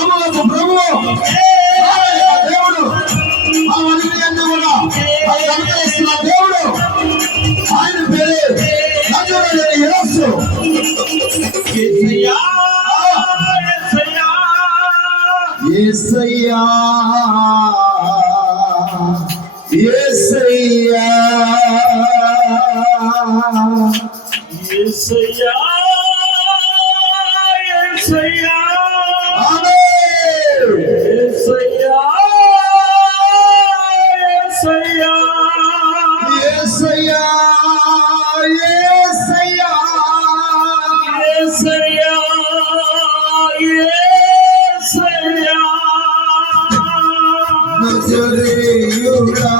ప్రభువులకు ప్రభువు దేవుడు ఆ అన్ని కూడా అనుగ్రహిస్తున్న దేవుడు. ఆయన పేరే నజరేయుడైన యేసు. యేసయ్యా యేసయ్యా యేసయ్యా యేసయ్యా యేసయ్యా ఆమేన్. యేసయ్యా యేసయ్యా యేసయ్యా యేసయ్యా యేసయ్యా యేసయ్యా నజరేయుడా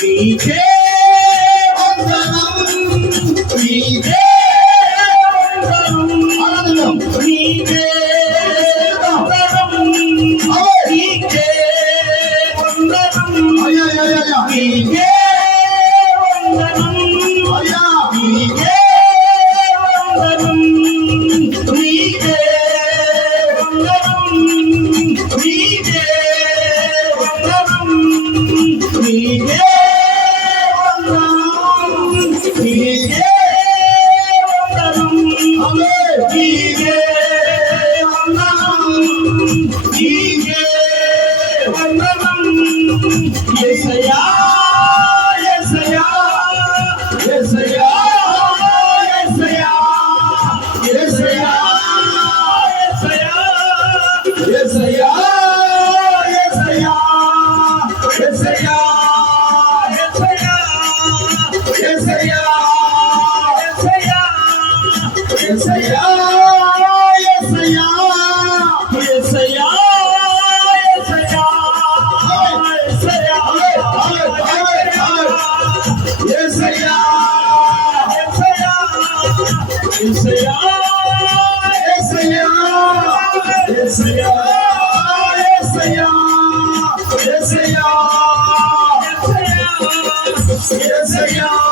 నీకే వందనం నీకే వందనం నీకే వందనం నీకే వందనం నీకే వందనం నీకే వందనం నీకే వందనం నీకే వందనం నీకే యేసయ్యా యేసయ్యా యేసయ్యా యేసయ్యా యేసయ్యా యేసయ్యా యేసయ్యా యేసయ్యా యేసయ్యా యేసయ్యా యేసయ్యా యేసయ్యా Yes,